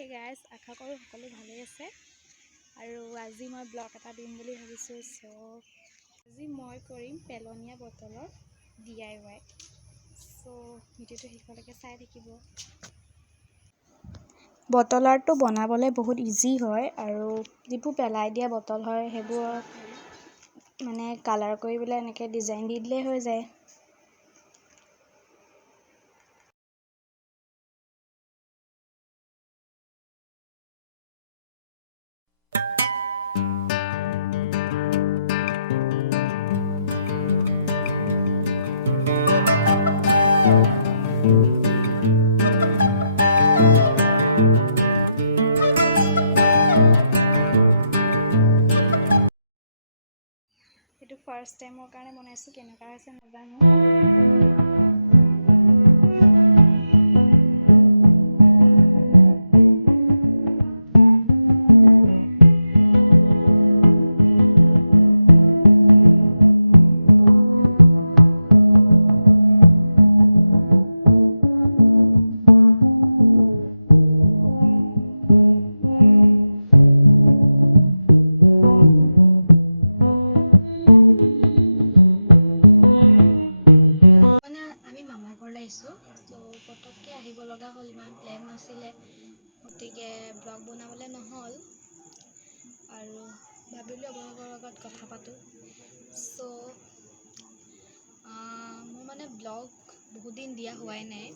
Hey guys, আশা কৰোঁ সকলো ভালেই আছে আৰু আজি মই ব্লগ এটা দিম বুলি ভাবিছোঁ। আজি মই কৰিম পেলনীয়া বটলৰ DIY। ভিডিঅ'টো শেষলৈকে চাই থাকিব। বটল আৰ্টটো বনাবলৈ বহুত ইজি হয় আৰু যিবোৰ পেলাই দিয়া বটল হয় সেইবোৰ মানে কালাৰ কৰি পেলাই এনেকৈ ডিজাইন দি দিলেই হৈ যায়। এইটো ফাৰ্ষ্ট টাইমৰ কাৰণে বনাইছোঁ, কেনেকুৱা হৈছে নাজানো। আমি মামাৰ ঘৰলৈ আহিছোঁ, পটককৈ আহিব লগা হ'ল। ইমান প্লেন নাছিলে, গতিকে ব্লগ বনাবলৈ নহ'ল আৰু ভাবিলোঁ আপোনালোকৰ লগত কথা পাতোঁ। মোৰ মানে ব্লগ বহুত দিন দিয়া হোৱাই নাই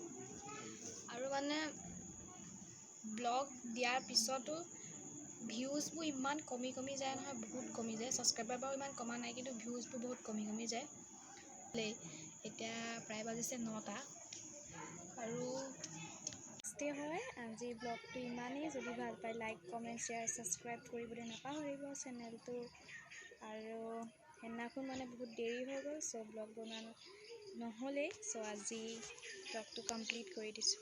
আৰু মানে ব্লগ দিয়াৰ পিছতো ভিউজবোৰ ইমান কমি যায় নহয়, বহুত কমি যায়। ছাবস্ক্ৰাইবাৰ বাৰু ইমান কমা নাই, কিন্তু ভিউজবোৰ বহুত কমি যায়। এতিয়া প্ৰায় বাজিছে 9টা আৰু হয়। আজি ব্লগটো ইমানেই। যদি ভাল পায় লাইক, কমেণ্ট, শ্বেয়াৰ, ছাবস্ক্ৰাইব কৰিবলৈ নাপাহৰিব চেনেলটো। আৰু সেইদিনাখন মানে বহুত দেৰি হৈ গ'ল, ব্লগ বনোৱা নহ'লেই। আজি ব্লগটো কমপ্লিট কৰি দিছোঁ।